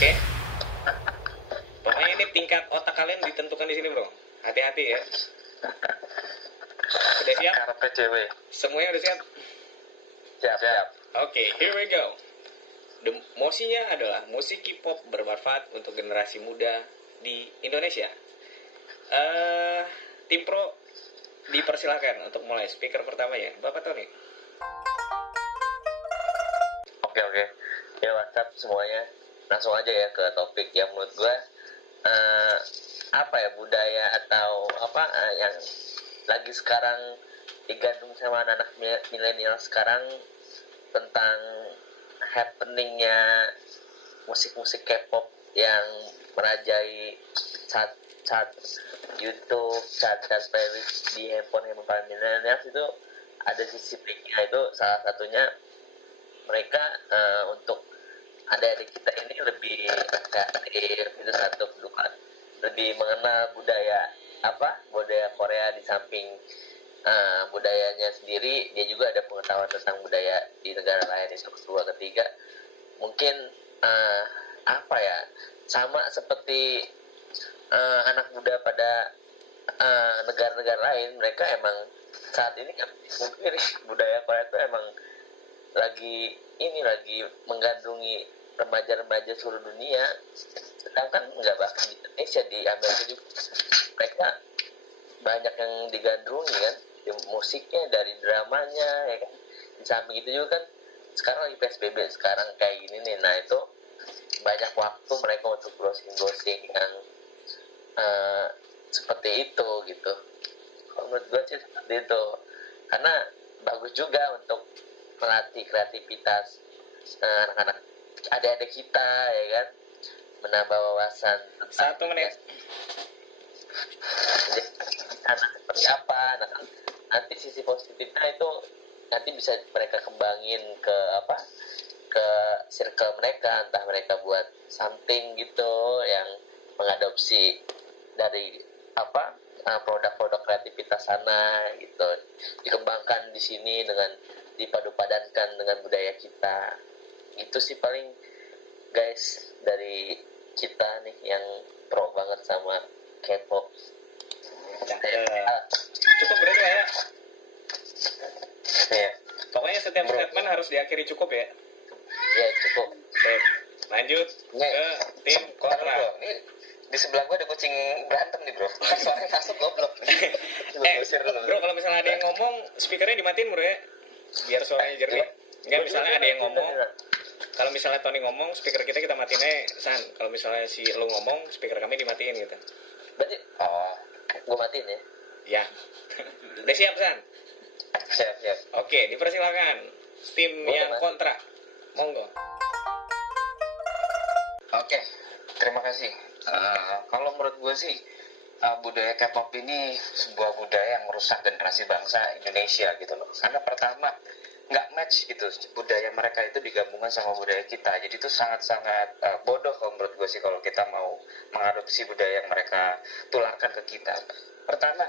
Oke. Pokoknya ini tingkat otak kalian ditentukan di sini, bro. Hati-hati ya. Udah siap? RPJW. Semuanya udah siap? Siap. Oke, here we go. Mosinya adalah musik K-pop bermanfaat untuk generasi muda di Indonesia. Tim Pro dipersilahkan untuk mulai speaker pertamanya, Bapak Tony. Oke. Ya, mantap semuanya. Langsung aja ya ke topik yang menurut gue budaya atau yang lagi sekarang digandung sama anak-anak milenial sekarang tentang happeningnya musik-musik K-pop yang merajai chart YouTube, chart playlist di handphone para milenial. Itu ada sisi peaknya, itu salah satunya mereka untuk adik-adik kita ini lebih kreatif, itu satu. Kedua, lebih mengenal budaya Korea. Di samping budayanya sendiri, dia juga ada pengetahuan tentang budaya di negara lain. Itu kedua. Ketiga, mungkin sama seperti anak muda pada negara-negara lain, mereka emang saat ini kan mungkin budaya Korea itu emang lagi menggandrungi remaja-remaja seluruh dunia, sedangkan nggak bahkan di Indonesia, di Amerika juga mereka banyak yang digandrungi kan, di musiknya, dari dramanya ya kan. Di samping itu juga kan sekarang lagi PSBB sekarang kayak gini nih, nah itu banyak waktu mereka untuk browsing yang seperti itu gitu. Kalau menurut gue sih seperti itu, karena bagus juga untuk melatih kreativitas anak-anak adik-adik kita ya kan, menambah wawasan tentang 1 menit. anak seperti apa. Nah, nanti sisi positifnya itu nanti bisa mereka kembangin ke circle mereka, entah mereka buat something gitu yang mengadopsi dari produk-produk kreativitas sana gitu, dikembangkan di sini dengan dipadu-padankan dengan budaya kita. Itu sih paling guys dari kita nih yang pro banget sama K-pop. Cukup berarti ya. Ya. Pokoknya setiap statement harus diakhiri cukup ya. Ya cukup. Sip. Lanjut ke tim kontra. Ini di sebelah gue ada kucing berantem nih bro. Soalnya masuk goblok. Bro, kalau misalnya ada yang ngomong, speakernya dimatiin bro ya, biar suaranya jernih. Enggak, misalnya ada yang ngomong, kalau misalnya Tony ngomong, speaker kita matiin aja, San. Kalau misalnya si lu ngomong, speaker kami dimatiin gitu. Berarti gue matiin ya. Ya. Udah siap, San? Siap. Oke, dipersilakan tim yang kontra. Monggo. Oke, terima kasih. Kalau menurut gue sih budaya K-pop ini sebuah budaya yang merusak generasi bangsa Indonesia gitu loh. Karena pertama nggak match gitu, budaya mereka itu digabungkan sama budaya kita. Jadi itu sangat-sangat bodoh kalau menurut gue sih kalau kita mau mengadopsi budaya yang mereka tularkan ke kita. Pertama,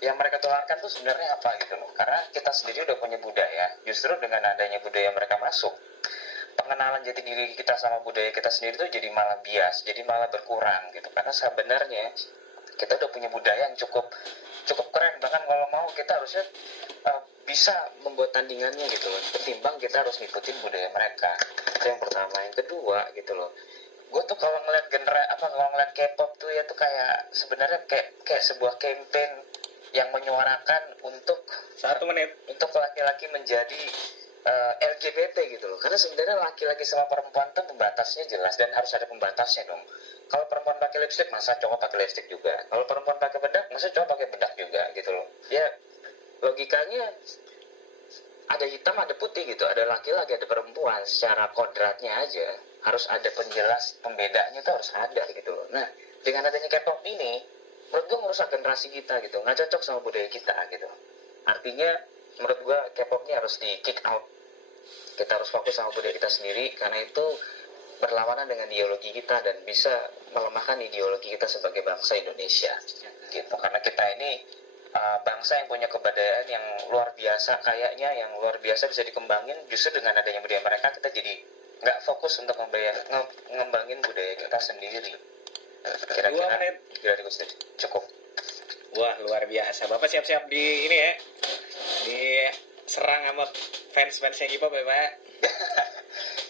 yang mereka tularkan tuh sebenarnya apa gitu loh. Karena kita sendiri udah punya budaya, justru dengan adanya budaya mereka masuk, pengenalan jati diri kita sama budaya kita sendiri tuh jadi malah bias, jadi malah berkurang gitu. Karena sebenarnya kita udah punya budaya yang cukup keren, bahkan kalau mau kita harusnya bisa membuat tandingannya gitu loh, ketimbang kita harus ngikutin budaya mereka. Itu yang pertama. Yang kedua gitu loh, gue tuh kalau ngeliat K-pop tuh ya tuh kayak sebenarnya kayak sebuah campaign yang menyuarakan untuk 1 menit untuk laki-laki menjadi LGBT gitu loh. Karena sebenarnya laki-laki sama perempuan tuh pembatasnya jelas dan harus ada pembatasnya dong. Kalau perempuan pakai lipstik, masa cowok pakai lipstik juga? Kalau perempuan pakai bedak, masa cowok pakai bedak juga gitu loh. Ya logikanya ada hitam ada putih gitu, ada laki-laki ada perempuan, secara kodratnya aja harus ada penjelas pembedanya, itu harus ada gitu loh. Nah dengan adanya K-pop ini, menurut gue merusak generasi kita gitu, nggak cocok sama budaya kita gitu. Artinya menurut gue K-pop ini harus di kick out. Kita harus fokus sama budaya kita sendiri, karena itu berlawanan dengan ideologi kita dan bisa melemahkan ideologi kita sebagai bangsa Indonesia gitu. Karena kita ini bangsa yang punya kebudayaan yang luar biasa, kayaknya yang luar biasa bisa dikembangin. Justru dengan adanya budaya mereka kita jadi nggak fokus untuk ngembangin budaya kita sendiri. 2 menit. Kira-kira cukup. Wah, luar biasa. Bapak siap-siap di ini ya. Diserang sama fans-fansnya K-pop ya, Pak.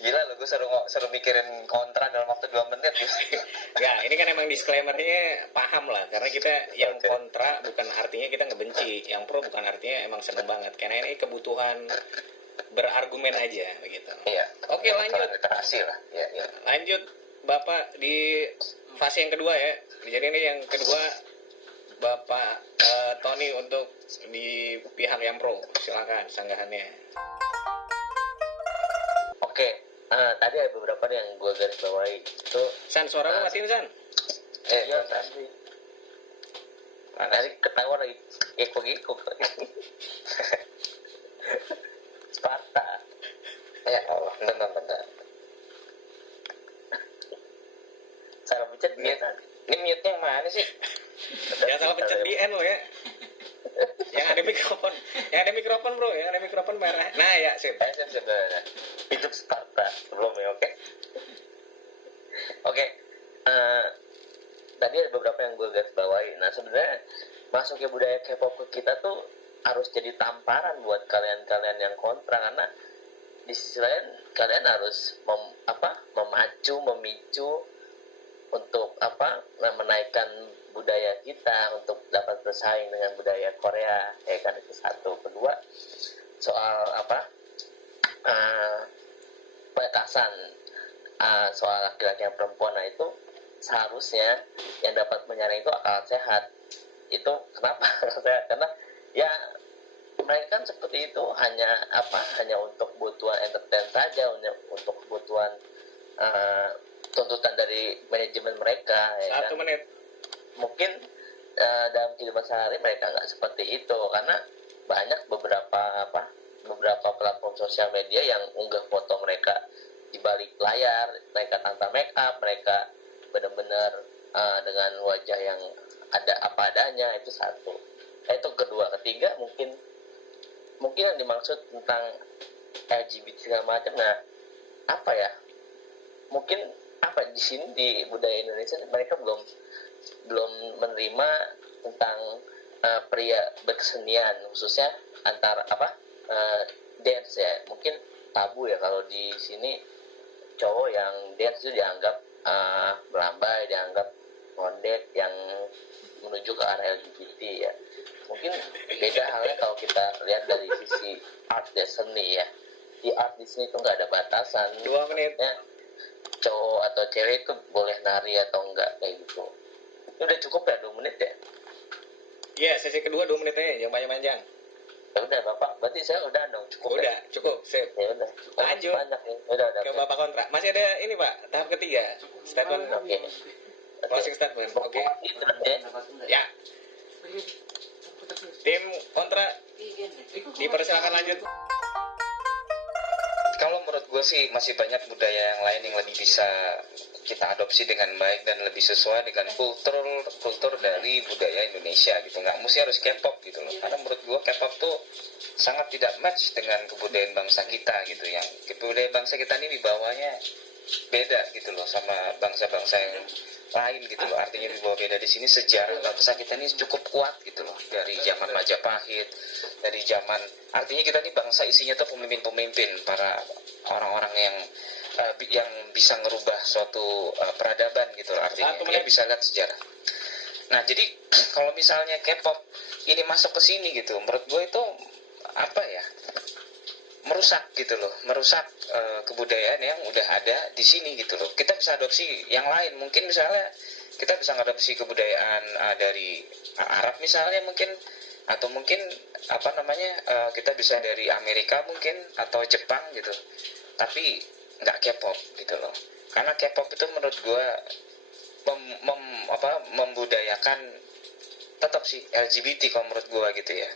Gila lo, gue seru mikirin kontra dalam waktu 2 menit gitu. Ya, ini kan emang disclaimer-nya paham lah. Karena kita yang kontra bukan artinya kita ngebenci. Yang pro bukan artinya emang seneng banget. Karena ini kebutuhan berargumen aja begitu. Iya. Oke, lanjut. Literasi lah. Iya. Lanjut Bapak di fase yang kedua ya. Jadi ini yang kedua Bapak Tony untuk di pihak yang pro. Silakan sanggahannya. Oke. Tadi ada beberapa yang gue garis bawahi itu. San, suara lu matiin San. Iya tadi. Tadi ketawa lagi. Eko. Sparta. Ya Allah, bentar. Salah pencet dia tadi. Ini mute-nya yang mana sih? Jangan salah pencet di N lo ya. Yang ada mikrofon bro, yang ada mikrofon merah. Nah ya sip. Siap. Hidup Sparta belum ya, oke? Oke. Tadi ada beberapa yang gue garis bawahi. Nah sebenarnya masuknya budaya K-pop ke kita tuh harus jadi tamparan buat kalian-kalian yang kontra, karena di sisi lain kalian harus memicu untuk menaikkan budaya kita untuk dapat bersaing dengan budaya Korea, ya kan, itu satu. Kedua, soal batasan soal laki-laki dan perempuan, nah itu seharusnya yang dapat menyaring itu akal sehat. Itu kenapa akal sehat? Karena ya mereka kan seperti itu hanya untuk kebutuhan entertain saja, untuk kebutuhan tuntutan dari manajemen mereka, ya 1 kan? menit. Mungkin dalam kehidupan sehari mereka nggak seperti itu, karena banyak beberapa platform sosial media yang unggah foto mereka di balik layar, mereka tanpa make up, mereka benar-benar dengan wajah yang ada apa adanya. Itu satu. Itu kedua. Ketiga, mungkin yang dimaksud tentang LGBT segala macam. Nah, mungkin di sini di budaya Indonesia mereka belum menerima tentang pria berkesenian, khususnya antara dance ya. Mungkin tabu ya kalau di sini cowok yang dance itu dianggap melambai, dianggap ngondek yang menuju ke arah LGBT ya. Mungkin beda halnya kalau kita lihat dari sisi art dan seni ya. Di art di sini tuh nggak ada batasan. 2 menit. Ya, cowok atau cewek itu boleh nari atau enggak, kayak gitu. Ini udah cukup ya 2 menit ya? Iya, sesi kedua 2 menit aja, jangan panjang-panjang. Ya udah Bapak, berarti saya udah dong, cukup. Udah, cukup, sip. Ya udah. Lanjut. Banyak ya. Udah. Ke Bapak kontra. Masih ada ini Pak, tahap ketiga. Statement. Oke. Closing statement. Oke. Itu ya. Ya. Tim kontra dipersilakan lanjut. Kalau menurut gue sih masih banyak budaya yang lain yang lebih bisa kita adopsi dengan baik dan lebih sesuai dengan kultur dari budaya Indonesia gitu. Nggak mesti harus K-pop gitu loh. Karena menurut gue K-pop tuh sangat tidak match dengan kebudayaan bangsa kita gitu. Yang kebudayaan bangsa kita ini dibawanya beda gitu loh sama bangsa-bangsa yang lain gitu loh. Artinya dibawa beda. Di sini sejarah bangsa kita ini cukup kuat gitu loh. Dari zaman Majapahit, dari zaman, artinya kita ini bangsa isinya tuh pemimpin-pemimpin, para orang-orang yang bisa ngerubah suatu peradaban gitu loh. Artinya dia bisa lihat sejarah. Nah jadi kalau misalnya K-pop ini masuk ke sini gitu, menurut gue itu merusak gitu loh, merusak kebudayaan yang udah ada di sini gitu loh. Kita bisa adopsi yang lain, mungkin misalnya kita bisa ngadopsi kebudayaan dari Arab misalnya mungkin, atau mungkin kita bisa dari Amerika mungkin atau Jepang gitu, tapi nggak K-pop gitu loh. Karena K-pop itu menurut gue membudayakan tetap sih LGBT kalau menurut gue gitu ya.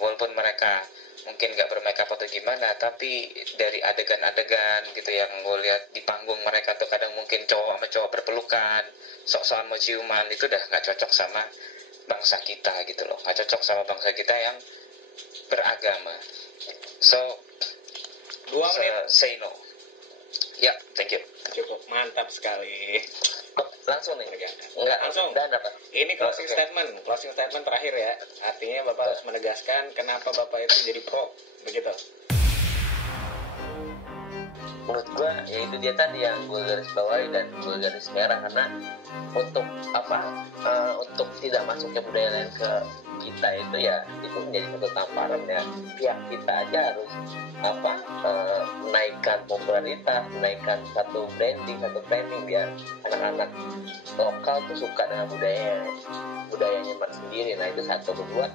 Walaupun mereka mungkin nggak bermakeup atau gimana, tapi dari adegan-adegan gitu yang gue lihat di panggung mereka tuh kadang mungkin cowok sama cowok berpelukan, sok-sokan mau ciuman, itu udah nggak cocok sama bangsa kita gitu loh, nggak cocok sama bangsa kita yang beragama. So 2 menit. say no. Ya, thank you. Cukup mantap sekali. Langsung nih. Enggak, langsung. Dan apa? Ini closing statement terakhir ya. Artinya Bapak harus menegaskan kenapa Bapak itu jadi pro, begitu. Menurut gue ya itu dia tadi yang gue garis bawahi dan gue garis merah, karena untuk untuk tidak masuknya budaya lain ke kita itu ya itu menjadi satu tamparan ya. Pihak kita aja harus menaikkan popularitas, menaikkan satu branding biar anak-anak lokal tuh suka dengan budayanya mereka sendiri. Nah itu satu. Kedua,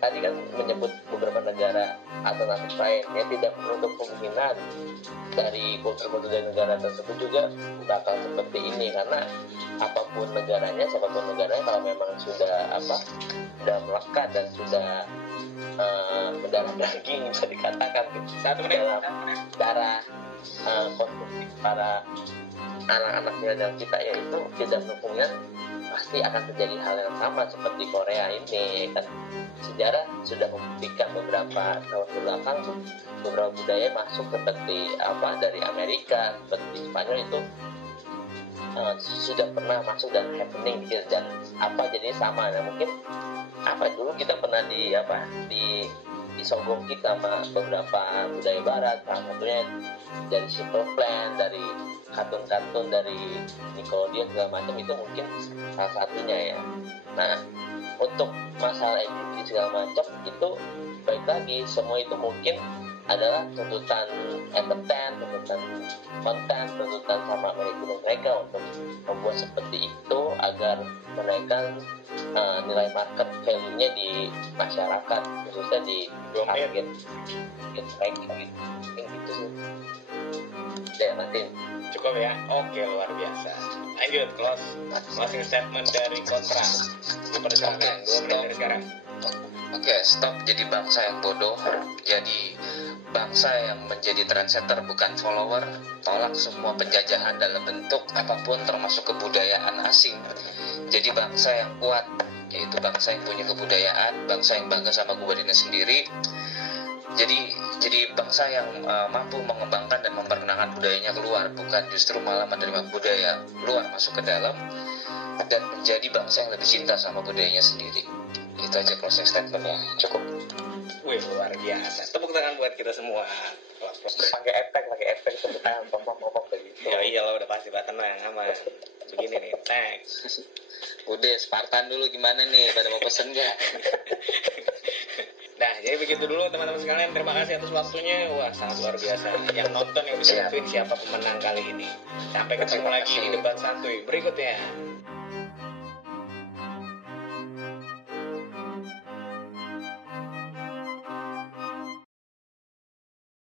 tadi kan menyebut beberapa negara alternatif lain, ya tidak menutup kemungkinan dari kultur-kultur dari negara tersebut juga bakal seperti ini, karena siapapun negaranya kalau memang sudah melekat dan sudah mendarah daging bisa dikatakan dalam darah konsumsi para anak-anak milenial kita, yaitu tidak kemungkinan pasti akan terjadi hal yang sama seperti Korea ini kan. Sejarah sudah membuktikan beberapa tahun belakang beberapa budaya masuk seperti dari Amerika, seperti Spanyol itu sudah pernah masuk dan happening dan jadinya sama. Nah mungkin dulu kita pernah disogongki sama beberapa budaya barat, salah satunya dari Simple Plan, dari kartun-kartun dari Nickelodeon segala macam, itu mungkin salah satunya ya. Nah untuk masalah LGBT segala macam itu baik lagi, semua itu mungkin adalah tuntutan entertain, tuntutan konten, tuntutan sama manajemen mereka untuk membuat seperti itu agar menaikkan nilai market value-nya di masyarakat, khususnya di target mereka gitu sih. Martin. Cukup ya? Oke, luar biasa. Lanjut, closing statement dari Kontra. Dipersilakan, 2 menit dari sekarang. Oke, stop jadi bangsa yang bodoh, jadi bangsa yang menjadi trendsetter bukan follower, tolak semua penjajahan dalam bentuk apapun termasuk kebudayaan asing, jadi bangsa yang kuat, yaitu bangsa yang punya kebudayaan, bangsa yang bangga sama kebudayaannya sendiri, jadi bangsa yang mampu mengembangkan dan memperkenalkan budayanya keluar, bukan justru malah menerima budaya luar masuk ke dalam, dan menjadi bangsa yang lebih cinta sama budayanya sendiri. Itu aja closing statement-nya, cukup. Wih, luar biasa. Tepuk tangan buat kita semua. Pakai efek tepuk tangan pom-pom kayak gitu. Ya iyalah, udah pasti Pak, tenang, aman. Begini nih, next. Udah, Spartan dulu gimana nih? Pada mau pesen nggak? Nah, jadi begitu dulu teman-teman sekalian. Terima kasih atas waktunya. Wah, sangat luar biasa. Yang nonton yang bisa nentuin siapa pemenang kali ini. Sampai ketemu lagi di debat santuy berikutnya.